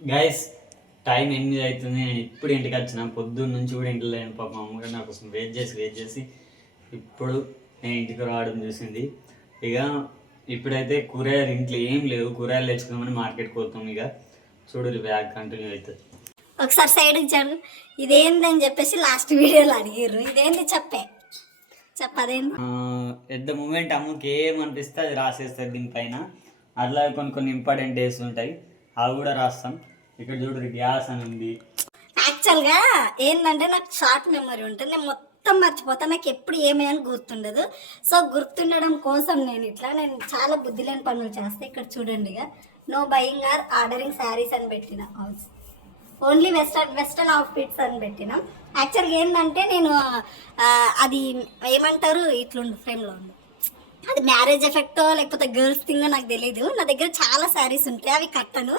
Guys time ఎనిమిది అవుతుంది నేను ఇప్పుడు ఇంటికి వచ్చిన. పొద్దున్న నుంచి కూడా ఇంట్లో లేను పాప. మా అమ్మగారు నా కోసం వెయిట్ చేసి వెయిట్ చేసి ఇప్పుడు నేను ఇంటికి రావడం చూసింది. ఇక ఇప్పుడైతే కూరగాయలు ఇంట్లో ఏం లేవు. కూరగాయలు తెచ్చుకుందామని మార్కెట్కి పోతాం ఇక. చూడు బ్యాగ్ కంటిన్యూ అవుతుంది ఒకసారి సైడ్ ఇచ్చాడు ఇదేందని చెప్పేసి లాస్ట్ వీడియోలో అడిగారు ఇదేంది చెప్పే? చెప్పదేంది ఎట్ ద మూమెంట్ అమ్మకి ఏమనిపిస్తే అది రాసేస్తుంది దీనిపైన. అట్లా కొన్ని కొన్ని ఇంపార్టెంట్ డేస్ ఉంటాయి. అవి కూడా రాస్తాం. ఇక్కడ చూడరు గ్యాస్ అని ఉంది. యాక్చువల్గా ఏంటంటే నాకు షార్ట్ మెమరీ ఉంటుంది. నేను మొత్తం మర్చిపోతాను నాకు ఎప్పుడు ఏమైనా గుర్తుండదు. సో గుర్తుండడం కోసం నేను ఇట్లా నేను చాలా బుద్ధి లేని పనులు చేస్తాను ఇక్కడ చూడండి ఇక. No buying or ordering saris అని పెట్టిన. ఓన్లీ వెస్టర్న్ వెస్టర్న్ అవుట్ఫిట్స్ అని పెట్టిన. యాక్చువల్గా ఏంటంటే నేను అది ఏమంటారు? ఇట్లుండు ఫ్రేమ్లో ఉంది అది మ్యారేజ్ ఎఫెక్టో లేకపోతే గర్ల్స్ థింగ్ నాకు తెలియదు నా దగ్గర చాలా శారీస్ ఉంటాయి అవి కట్టను.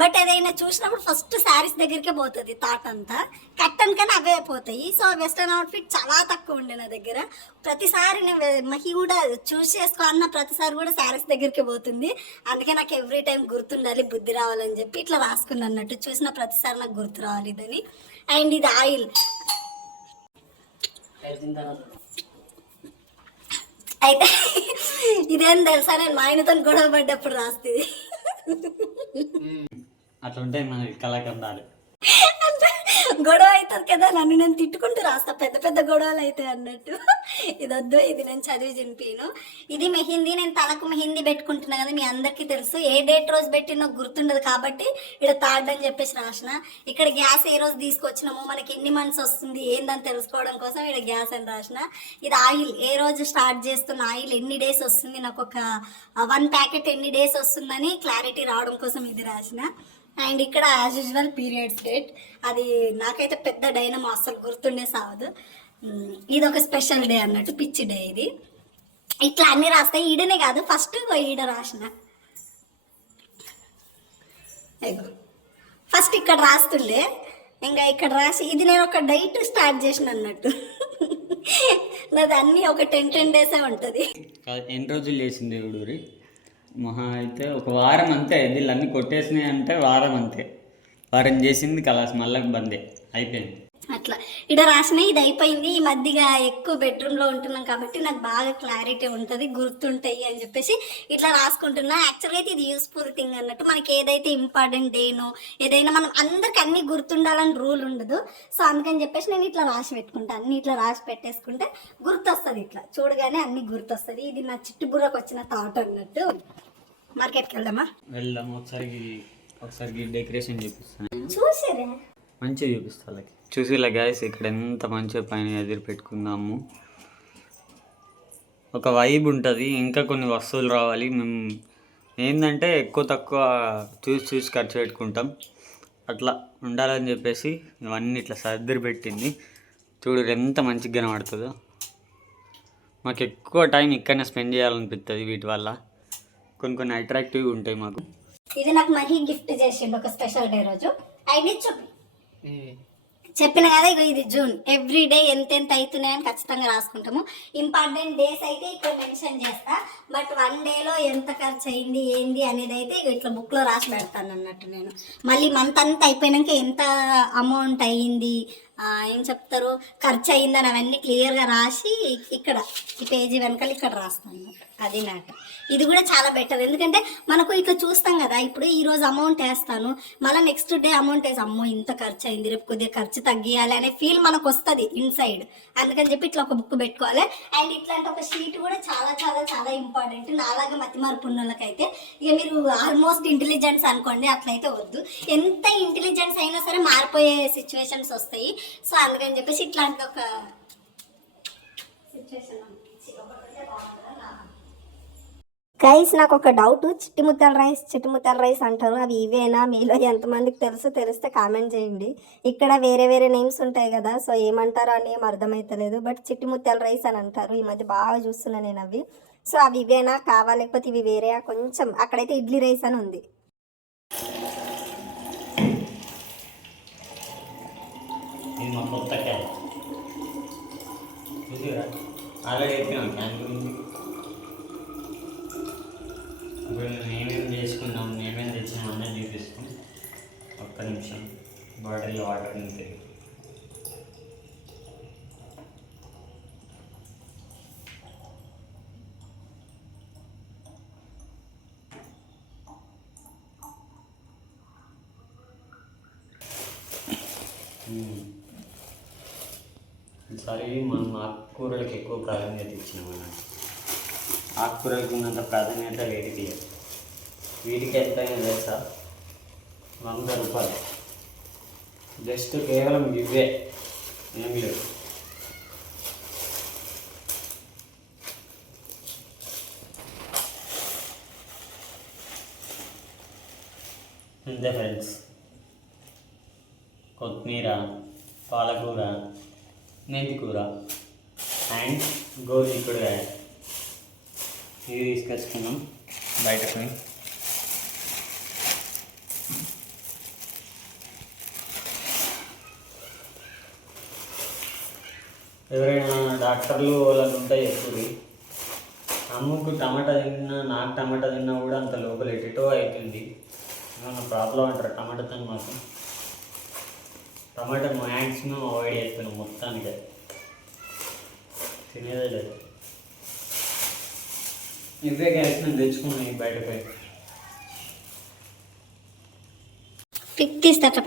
బట్ ఏదైనా చూసినప్పుడు ఫస్ట్ శారీస్ దగ్గరికే పోతుంది థాట్ అంతా. కట్టను కానీ అవే పోతాయి. సో వెస్ట్రన్ అవుట్ఫిట్ చాలా తక్కువ ఉండే నా దగ్గర. ప్రతిసారి నేను మహి కూడా చూస్ చేసుకో అన్న ప్రతిసారి కూడా శారీస్ దగ్గరికి పోతుంది. అందుకే నాకు ఎవ్రీ టైం గుర్తుండాలి బుద్ధి రావాలని చెప్పి ఇట్లా రాసుకున్నాను అన్నట్టు. చూసిన ప్రతిసారి నాకు గుర్తు రావాలి ఇదని. అండ్ ఇది ఆయిల్. అయితే ఇదేం తెలుసా? నేను మా ఆయనతో గొడవ పడ్డప్పుడు రాస్తుంది. అట్లా ఉంటాయి మన కళాఖండాలు గొడవ అవుతుంది కదా నన్ను నేను తిట్టుకుంటూ రాస్తా. పెద్ద పెద్ద గొడవలు అవుతాయి అన్నట్టు. ఇది వద్దు ఇది నేను చదివి చింపాను. ఇది మెహిందీ నేను తలకు మెహిందీ పెట్టుకుంటున్నా కదా మీ అందరికీ తెలుసు. ఏ డేట్ రోజు పెట్టినో గుర్తుండదు కాబట్టి ఇక్కడ థర్డ్ అని చెప్పేసి రాసిన. ఇక్కడ గ్యాస్ ఏ రోజు తీసుకొచ్చినాము మనకి ఎన్ని మంత్స్ వస్తుంది ఏందని తెలుసుకోవడం కోసం ఇక్కడ గ్యాస్ అని రాసిన. ఇది ఆయిల్ ఏ రోజు స్టార్ట్ చేస్తున్న ఆయిల్ ఎన్ని డేస్ వస్తుంది నాకు ఒక వన్ ప్యాకెట్ ఎన్ని డేస్ వస్తుందని క్లారిటీ రావడం కోసం ఇది రాసిన. అండ్ ఇక్కడ యాజ్ యూజువల్ పీరియడ్స్ డేట్ అది నాకైతే పెద్ద డైనమో అస్సలు గుర్తుండే సావదు. ఇది ఒక స్పెషల్ డే అన్నట్టు పిచ్చి డే ఇది. ఇట్లా అన్ని రాస్తాయి ఈడనే కాదు ఫస్ట్ ఈడ రాసిన. ఫస్ట్ ఇక్కడ రాస్తుండే ఇంకా ఇక్కడ రాసి ఇది నేను ఒక డైట్ స్టార్ట్ చేసిన అన్నట్టు. నాది అన్ని ఒక టెన్ టెన్ డేసే ఉంటుంది. ఎన్ని రోజులు చేసింది దేవుడు మహా అయితే ఒక వారం అంతే వీళ్ళు అన్ని కొట్టేసినాయి అంటే వారం అంతే. వారం చేసింది కలాస్ మళ్ళీ బందే అయిపోయింది. అట్లా. ఇక్కడ రాసిన ఇది అయిపోయింది. ఈ మధ్యగా ఎక్కువ బెడ్రూమ్లో ఉంటున్నాం కాబట్టి నాకు బాగా క్లారిటీ ఉంటుంది గుర్తుంటాయి అని చెప్పేసి ఇట్లా రాసుకుంటున్నా. యాక్చువల్గా అయితే ఇది యూస్ఫుల్ థింగ్ అన్నట్టు. మనకి ఏదైతే ఇంపార్టెంట్ డేనో ఏదైనా మనం అందరికి అన్ని గుర్తుండాలని రూల్ ఉండదు. సో అందుకని చెప్పేసి నేను ఇట్లా రాసి పెట్టుకుంటా. అన్ని ఇట్లా రాసి పెట్టేసుకుంటే గుర్తొస్తుంది ఇట్లా. చూడగానే అన్ని గుర్తొస్తుంది. ఇది నా చిట్టుబుర్రకు వచ్చిన థాట్ అన్నట్టు. మార్కెట్కి వెళ్దామా? వెళ్దాం. ఒకసారి ఒకసారి డెకరేషన్ చూపిస్తాను. చూసిరే మంచిగా చూపిస్తా వాళ్ళకి. చూసి ఇలా గ్యాస్ ఇక్కడ ఎంత మంచిగా పైన ఎదురు పెట్టుకుందాము. ఒక వైబ్ ఉంటుంది ఇంకా కొన్ని వస్తువులు రావాలి. మేము ఏంటంటే ఎక్కువ తక్కువ చూసి చూసి ఖర్చు పెట్టుకుంటాం. అట్లా ఉండాలని చెప్పేసి ఇవన్నీ ఇట్లా సర్దిరి పెట్టింది. చూడు ఎంత మంచిగా కనబడుతుందో. మాకు ఎక్కువ టైం ఇక్కడనే స్పెండ్ చేయాలనిపిస్తుంది వీటి వల్ల. కొన్ని కొన్ని అట్రాక్టివ్ ఉంటాయి మాకు. ఇది నాకు మహి గిఫ్ట్ చేసిండు ఒక స్పెషల్ డే రోజు. ఐడి చూపి. చెప్పిన కదా ఇగో ఇది జూన్. ఎవ్రీ డే ఎంత ఎంత అవుతున్నాయని ఖచ్చితంగా రాసుకుంటాము. ఇంపార్టెంట్ డేస్ అయితే ఇక్కడ మెన్షన్ చేస్తా. బట్ వన్ డేలో ఎంత ఖర్చు అయింది ఏంది అనేది అయితే ఇక ఇట్లా బుక్లో రాసి పెడతాను అన్నట్టు నేను. మళ్ళీ మంత్ అంతా అయిపోయినాక ఎంత అమౌంట్ అయ్యింది ఏం చెప్తారు? ఖర్చు అయిందని అవన్నీ క్లియర్గా రాసి ఇక్కడ ఈ పేజీ వెనకాల ఇక్కడ రాస్తాను అది మ్యాటర్. ఇది కూడా చాలా బెటర్ ఎందుకంటే మనకు ఇట్లా చూస్తాం కదా ఇప్పుడు ఈ రోజు అమౌంట్ వేస్తాను మళ్ళీ నెక్స్ట్ డే అమౌంట్ వేసి అమ్మో ఇంత ఖర్చు అయింది రేపు కొద్దిగా ఖర్చు తగ్గియాలి అనే ఫీల్ మనకు వస్తుంది ఇన్సైడ్ అందుకని చెప్పి ఇట్లా ఒక బుక్ పెట్టుకోవాలి. అండ్ ఇట్లాంటి ఒక షీట్ కూడా చాలా చాలా చాలా ఇంపార్టెంట్ నాలాగా మతిమార్పు ఉన్న వాళ్ళకైతే ఇక మీరు ఆల్మోస్ట్ ఇంటెలిజెన్స్ అనుకోండి అట్లయితే వద్దు. ఎంత ఇంటెలిజెన్స్ అయినా సరే మారిపోయే సిచ్యువేషన్స్ వస్తాయి. సో అందుకని చెప్పేసి ఇట్లాంటి ఒక గైస్ నాకు ఒక డౌట్ చిట్టి ముత్యాల రైస్ చిట్టి ముత్యాల రైస్ అంటారు. అవి ఇవేనా మీలో ఎంతమందికి తెలుసు తెలిస్తే కామెంట్ చేయండి. ఇక్కడ వేరే వేరే నేమ్స్ ఉంటాయి కదా సో ఏమంటారో అని ఏం అర్థమవుతలేదు బట్ చిట్టి ముత్యాల రైస్ అని అంటారు. ఈ మధ్య బాగా చూస్తున్నాను నేను అవి. సో అవి ఇవేనా కావా లేకపోతే ఇవి వేరే కొంచెం అక్కడైతే ఇడ్లీ రైస్ అని ఉంది ఇది మా కొత్త క్యాన్ చూసిరా ఆల్రెడీ చెప్పినాం క్యాన్ గురించి ఇప్పుడు మేము ఏమేమి చేసుకున్నాం ఏమేమి తెచ్చినాం అనేది చూపిస్తాం ఒక్క నిమిషం బాటిల్లో వాటర్ నింపి ఈసారి మనం ఆకుకూరలకు ఎక్కువ ప్రాధాన్యత ఇచ్చినాం అన్నట్టు ఆకుకూరలకు ఉన్నంత ప్రాధాన్యత వీటికి వీటికి ఎంతైనా తెలుసా? వంద రూపాయలు. జస్ట్ కేవలం ఇవే. ఏం లేదు. అంతే ఫ్రెండ్స్. కొత్తిమీర పాలకూర మెంతికూర అండ్ గోధుమ కూడా ఇది తీసుకొచ్చుకున్నాం బయటకు ఎవరైనా డాక్టర్లు వాళ్ళకి ఉంటాయి ఎప్పుడు అమ్ముకు టమాటా తిన్నా నాకు టమాటా తిన్నా కూడా అంత లోపల ఎటెటో అవుతుంది ఏమన్నా ప్రాబ్లం అంటారు టమాటాతో మాకు టమాటా మ్యాక్సిమం అవాయిడ్ చేస్తున్నాం మొత్తానికి. తినేదే లేదు. ఇవే గ్యాస్ నేను తెచ్చుకున్నాను బయట పోయి. పిక్ తీస్తే అట్లా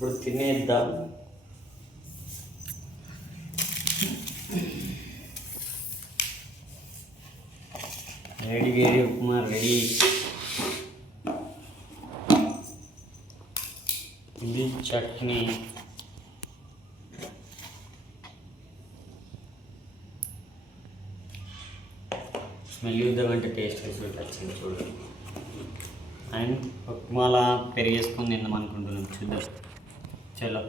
ఇప్పుడు తినేద్దాం. రెడీ వేడి ఉప్మా రెడీ. ఇది చట్నీ. స్మెల్ చూద్దామంటే టేస్ట్ రిజల్ట్ వచ్చింది చూడండి అండ్ ఉప్మాలా పెరిగేసుకొని తిందాం అనుకుంటున్నాం. చూద్దాం. చలో